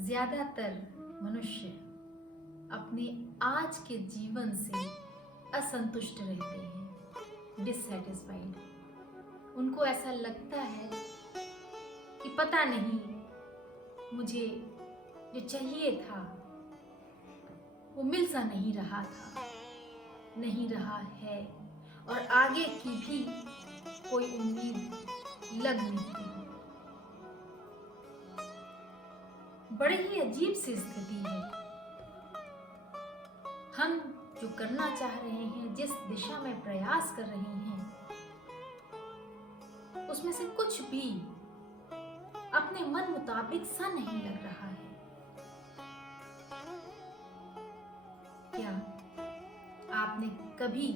ज्यादातर मनुष्य अपने आज के जीवन से असंतुष्ट रहते हैं, डिससैटिस्फाइड। उनको ऐसा लगता है कि पता नहीं मुझे जो चाहिए था वो मिल सा नहीं रहा था, नहीं रहा है, और आगे की भी कोई उम्मीद लग नहीं रही। बड़ी ही अजीब सी स्थिति है। हम जो करना चाह रहे हैं, जिस दिशा में प्रयास कर रहे हैं, उसमें से कुछ भी अपने मन मुताबिक सा नहीं लग रहा है। क्या आपने कभी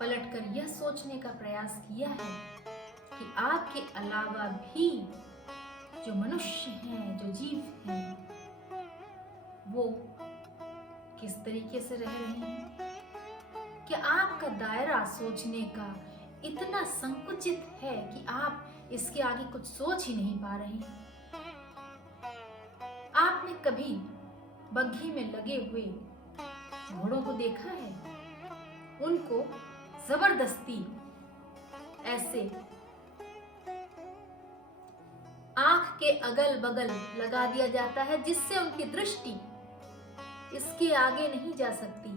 पलटकर यह सोचने का प्रयास किया है कि आपके अलावा भी जो मनुष्य हैं, जो जीव हैं, वो किस तरीके से रह रहे हैं? क्या आपका दायरा सोचने का इतना संकुचित है कि आप इसके आगे कुछ सोच ही नहीं पा रहे हैं? आपने कभी बग्घी में लगे हुए घोड़ों को देखा है? उनको जबरदस्ती ऐसे आंख के अगल बगल लगा दिया जाता है जिससे उनकी दृष्टि इसके आगे नहीं जा सकती।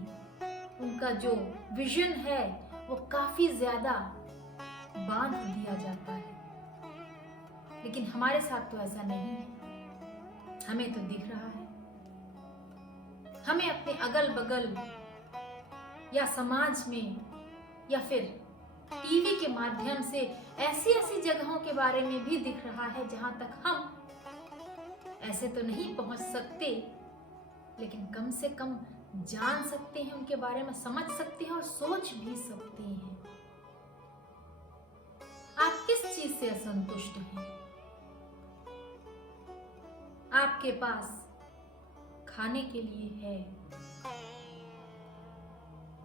उनका जो विजन है वो काफी ज्यादा बांध दिया जाता है। लेकिन हमारे साथ तो ऐसा नहीं है। हमें तो दिख रहा है। हमें अपने अगल बगल या समाज में या फिर टीवी के माध्यम से ऐसी ऐसी जगहों के बारे में भी दिख रहा है जहां तक हम ऐसे तो नहीं पहुंच सकते, लेकिन कम से कम जान सकते हैं, उनके बारे में समझ सकते हैं और सोच भी सकते हैं। आप किस चीज से असंतुष्ट हैं? आपके पास खाने के लिए है,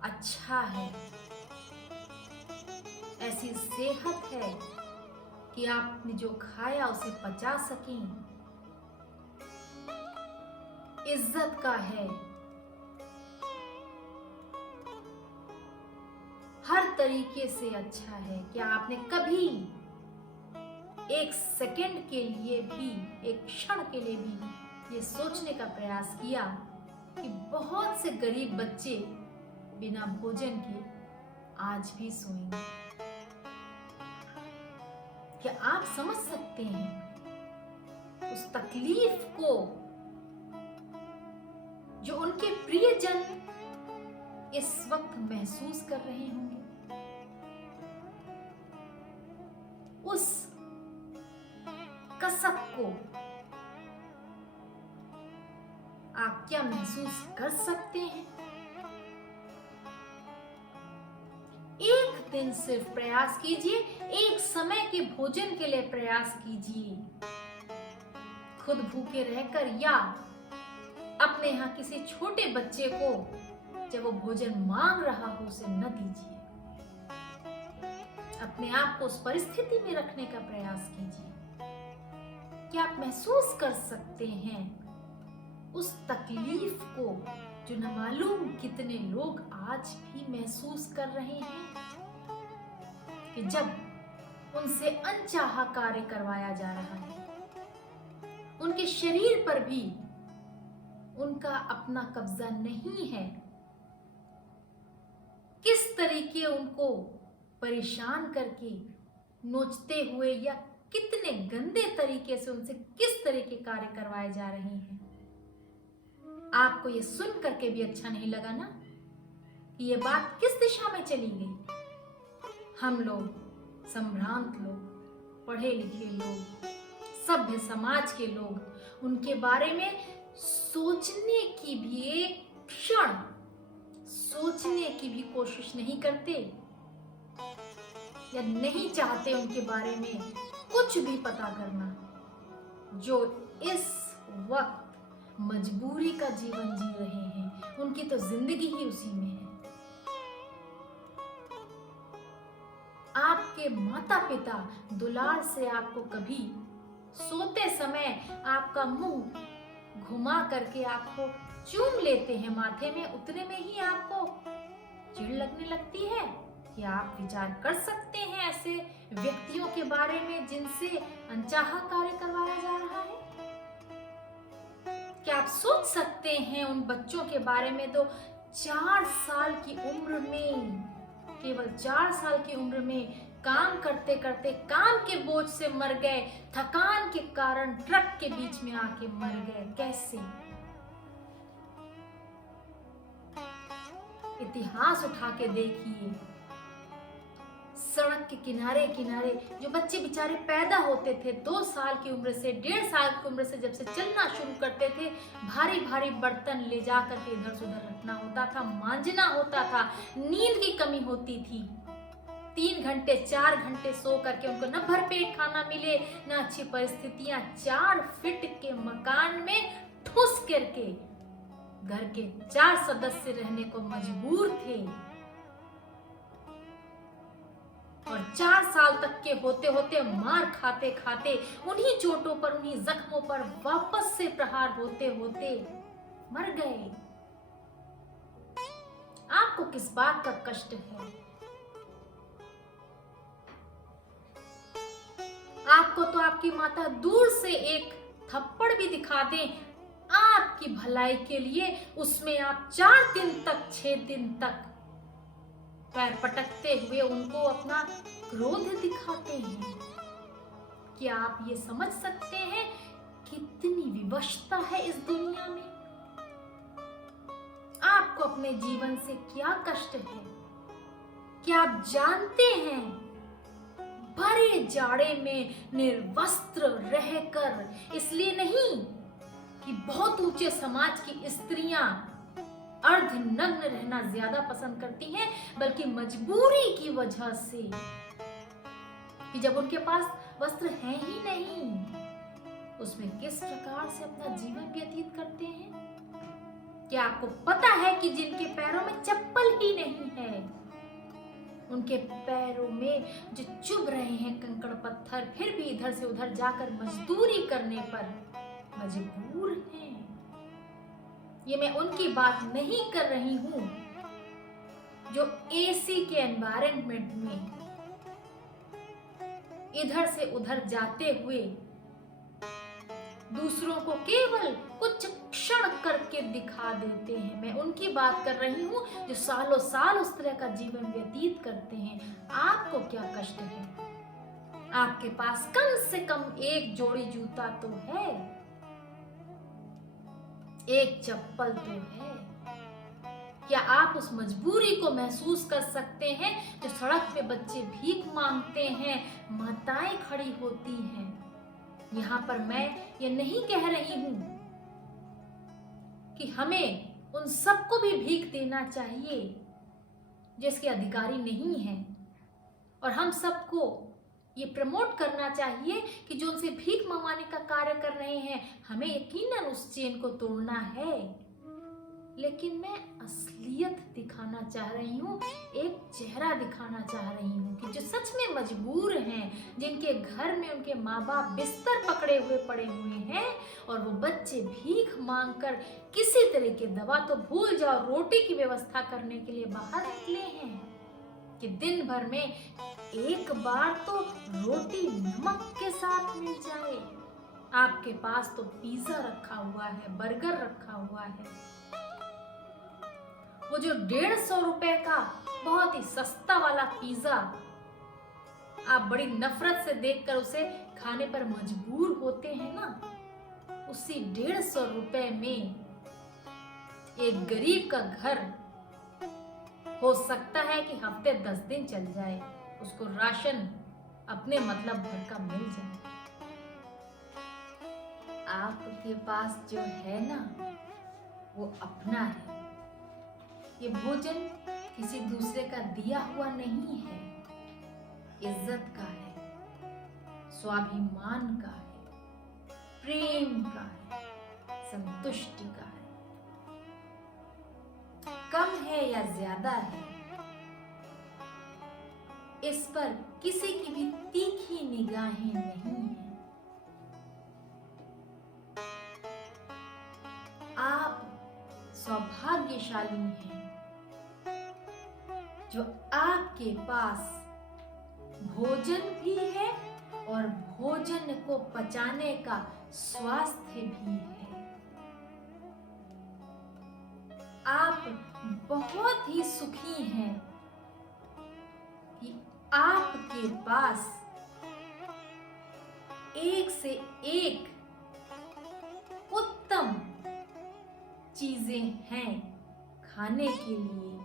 अच्छा है, ऐसी सेहत है कि आपने जो खाया उसे पचा सकें, इज्जत का है, हर तरीके से अच्छा है। क्या आपने कभी एक सेकंड के लिए भी, एक क्षण के लिए भी ये सोचने का प्रयास किया कि बहुत से गरीब बच्चे बिना भोजन के आज भी सोएंगे? क्या आप समझ सकते हैं उस तकलीफ को जो उनके प्रियजन इस वक्त महसूस कर रहे होंगे? उस कसक को आप क्या महसूस कर सकते हैं? एक दिन सिर्फ प्रयास कीजिए, एक समय के भोजन के लिए प्रयास कीजिए। खुद भूखे रहकर या अपने यहाँ किसी छोटे बच्चे को जब वो भोजन मांग रहा हो उसे न दीजिए। अपने आप को उस परिस्थिति में रखने का प्रयास कीजिए। क्या आप महसूस कर सकते हैं उस तकलीफ को जो न मालूम कितने लोग आज भी महसूस कर रहे हैं, कि जब उनसे अनचाहा कार्य करवाया जा रहा है, उनके शरीर पर भी उनका अपना कब्जा नहीं है, किस तरीके उनको परेशान करके नोचते हुए या कितने गंदे तरीके से उनसे किस तरह के कार्य करवाए जा रहे हैं। आपको ये सुन करके भी अच्छा नहीं लगा ना कि ये बात किस दिशा में चली गई? हम लोग, संभ्रांत लोग, पढ़े लिखे लोग, सभ्य समाज के लोग, उनके बारे में सोचने की भी, एक क्षण सोचने की भी कोशिश नहीं करते या नहीं चाहते उनके बारे में कुछ भी पता करना, जो इस वक्त मजबूरी का जीवन जी रहे हैं। उनकी तो जिंदगी ही उसी में है। आपके माता पिता दुलार से आपको कभी सोते समय आपका मुंह घुमा करके आपको चूम लेते हैं माथे में, उतने में ही आपको चिढ़ लगने लगती है। क्या आप विचार कर सकते हैं ऐसे व्यक्तियों के बारे में जिनसे अनचाहा कार्य करवाया जा रहा है? क्या आप सोच सकते हैं उन बच्चों के बारे में जो 4 साल की उम्र में, केवल 4 साल की उम्र में काम करते करते काम के बोझ से मर गए, थकान के कारण ट्रक के बीच में आके मर गए? कैसे? इतिहास उठा के देखिए, सड़क के किनारे किनारे जो बच्चे बेचारे पैदा होते थे 2 साल की उम्र से, 1.5 साल की उम्र से जब से चलना शुरू करते थे, भारी भारी बर्तन ले जा करके इधर से उधर रखना होता था, मांजना होता था, नींद की कमी होती थी। 3 घंटे 4 घंटे सो करके उनको न भरपेट खाना मिले, न अच्छी परिस्थितियां, 4 फीट के मकान में ठूस करके घर के 4 सदस्य रहने को मजबूर थे। और 4 साल तक के होते होते मार खाते खाते उन्हीं चोटों पर, उन्हीं जख्मों पर वापस से प्रहार होते होते मर गए। आपको किस बात का कष्ट है? आपको तो आपकी माता दूर से एक थप्पड़ भी दिखा दें आपकी भलाई के लिए, उसमें आप 4 दिन तक 6 दिन तक पैर पटकते हुए उनको अपना क्रोध दिखाते हैं। क्या आप ये समझ सकते हैं कितनी विवशता है इस दुनिया में? आपको अपने जीवन से क्या कष्ट है? क्या आप जानते हैं भरे जाड़े में निर्वस्त्र रहकर, इसलिए नहीं कि बहुत ऊंचे समाज की स्त्रियां अर्धनग्न रहना ज्यादा पसंद करती हैं, बल्कि मजबूरी की वजह से, कि जब उनके पास वस्त्र है ही नहीं, उसमें किस प्रकार से अपना जीवन व्यतीत करते हैं? क्या आपको पता है कि जिनके पैरों में चप्पल ही नहीं है, उनके पैरों में जो चुभ रहे हैं कंकड़ पत्थर, फिर भी इधर से उधर जाकर मजदूरी करने पर मजबूर हैं? ये मैं उनकी बात नहीं कर रही हूं जो एसी के एनवायरनमेंट में इधर से उधर जाते हुए दूसरों को केवल कुछ क्षण करके दिखा देते हैं। मैं उनकी बात कर रही हूं जो सालों साल उस तरह का जीवन व्यतीत करते हैं। आपको क्या कष्ट है? आपके पास कम से कम एक जोड़ी जूता तो है, एक चप्पल तो है। क्या आप उस मजबूरी को महसूस कर सकते हैं जो सड़क पे बच्चे भीख मांगते हैं, माताएं खड़ी होती हैं? यहाँ पर मैं ये नहीं कह रही हूं कि हमें उन सबको भी भीख देना चाहिए जिसके अधिकारी नहीं हैं, और हम सबको ये प्रमोट करना चाहिए कि जो उनसे भीख मंगवाने का कार्य कर रहे हैं, हमें यकीनन उस चेन को तोड़ना है। लेकिन मैं असलियत दिखाना चाह रही हूँ, एक चेहरा दिखाना चाह रही हूँ कि जो सच में मजबूर हैं, जिनके घर में उनके माँ बाप बिस्तर पकड़े हुए पड़े हुए हैं और वो बच्चे भीख मांगकर किसी तरह की दवा तो भूल जाओ, रोटी की व्यवस्था करने के लिए बाहर निकले हैं कि दिन भर में एक बार तो रोटी नमक के साथ मिल जाए। आपके पास तो पिज्जा रखा हुआ है, बर्गर रखा हुआ है, वो जो 150 रुपए का बहुत ही सस्ता वाला पिज्जा आप बड़ी नफरत से देखकर उसे खाने पर मजबूर होते हैं ना, उसी 150 रुपए में एक गरीब का घर हो सकता है कि हफ्ते 10 दिन चल जाए, उसको राशन अपने मतलब भर का मिल जाए। आपके पास जो है ना वो अपना है। ये भोजन किसी दूसरे का दिया हुआ नहीं है, इज्जत का है, स्वाभिमान का है, प्रेम का है, संतुष्टि का है। कम है या ज्यादा है, इस पर किसी की भी तीखी निगाहें नहीं है। सौभाग्यशाली हैं जो आपके पास भोजन भी है और भोजन को पचाने का स्वास्थ्य भी है। आप बहुत ही सुखी हैं कि आपके पास एक से एक उत्तम चीजें हैं खाने के लिए।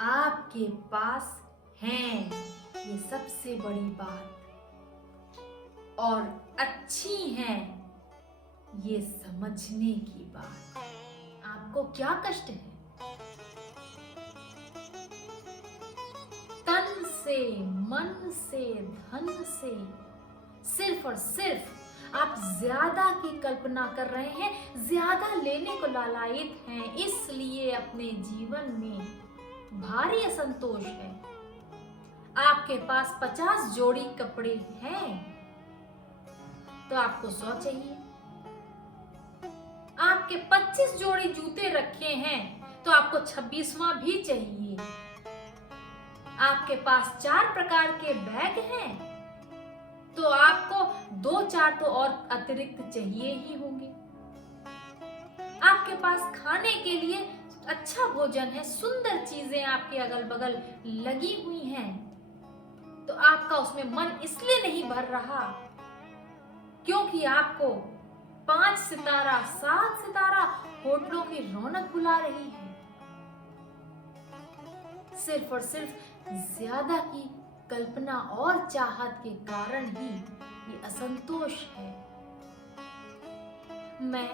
आपके पास हैं, ये सबसे बड़ी बात, और अच्छी हैं, ये समझने की बात। आपको क्या कष्ट है? तन से, मन से, धन से, सिर्फ और सिर्फ आप ज्यादा की कल्पना कर रहे हैं, ज्यादा लेने को लालायित हैं, इसलिए अपने जीवन में भारी असंतोष है। आपके पास 50 जोड़ी कपड़े हैं तो आपको 100 चाहिए। आपके 25 जोड़ी जूते रखे हैं तो आपको 26वां भी चाहिए। आपके पास 4 प्रकार के बैग हैं तो आपको 2-4 तो और अतिरिक्त चाहिए ही होंगे। आपके पास खाने के लिए अच्छा भोजन है, सुंदर चीजें आपके अगल बगल लगी हुई हैं, तो आपका उसमें मन इसलिए नहीं भर रहा क्योंकि आपको 5 सितारा 7 सितारा होटलों की रौनक बुला रही है। सिर्फ और सिर्फ ज्यादा की कल्पना और चाहत के कारण ही ये असंतोष है। मैं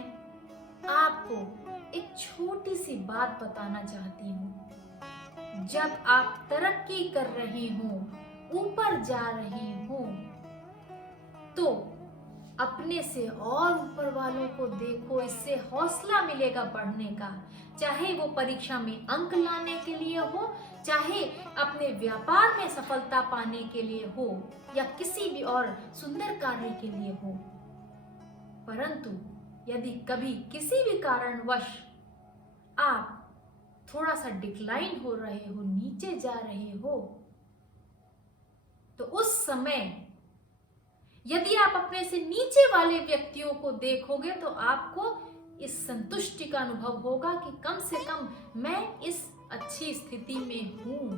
आपको एक छोटी सी बात बताना चाहती हूँ। जब आप तरक्की कर रहे हो, ऊपर जा रहे हो, तो अपने से और ऊपर वालों को देखो, इससे हौसला मिलेगा बढ़ने का। चाहे वो परीक्षा में अंक लाने के लिए हो, चाहे अपने व्यापार में सफलता पाने के लिए हो, या किसी भी और सुंदर कार्य के लिए हो। परंतु यदि कभी किसी भी कारणवश आप थोड़ा सा डिक्लाइन हो रहे हो, नीचे जा रहे हो, तो उस समय यदि आप अपने से नीचे वाले व्यक्तियों को देखोगे तो आपको इस संतुष्टि का अनुभव होगा कि कम से कम मैं इस अच्छी स्थिति में हूं।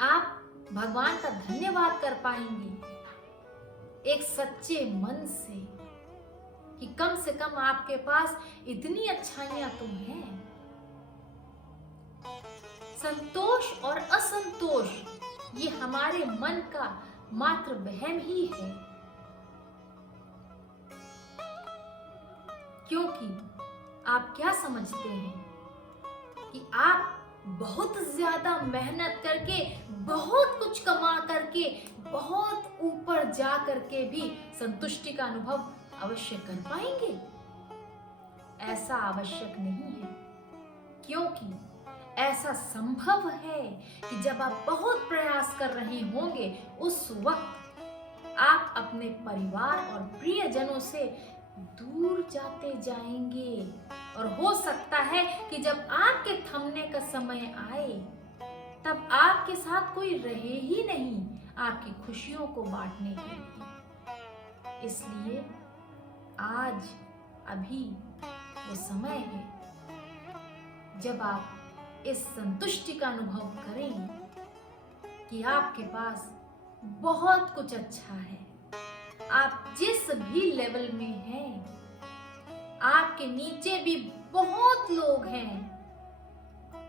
आप भगवान का धन्यवाद कर पाएंगे एक सच्चे मन से कि कम से कम आपके पास इतनी अच्छाइयां तो हैं। संतोष और असंतोष ये हमारे मन का मात्र वहम ही है, क्योंकि आप क्या समझते हैं कि आप बहुत ज्यादा मेहनत करके, बहुत कुछ कमा करके, बहुत ऊपर जा करके भी संतुष्टि का अनुभव अवश्य कर पाएंगे। ऐसा आवश्यक नहीं है, क्योंकि ऐसा संभव है कि जब आप बहुत प्रयास कर रहे होंगे, उस वक्त आप अपने परिवार और प्रियजनों से दूर जाते जाएंगे, और हो सकता है कि जब आपके थमने का समय आए तब आपके साथ कोई रहे ही नहीं आपकी खुशियों को बांटने के लिए। इसलिए आज अभी वो समय है जब आप इस संतुष्टि का अनुभव करें कि आपके पास बहुत कुछ अच्छा है। आप जिस भी लेवल में हैं, आपके नीचे भी बहुत लोग हैं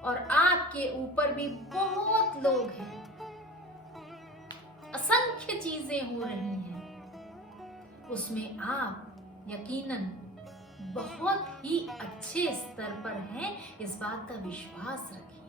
और आपके ऊपर भी बहुत लोग हैं। असंख्य चीजें हो रही हैं, उसमें आप यकीनन बहुत ही अच्छे स्तर पर हैं, इस बात का विश्वास रखिए।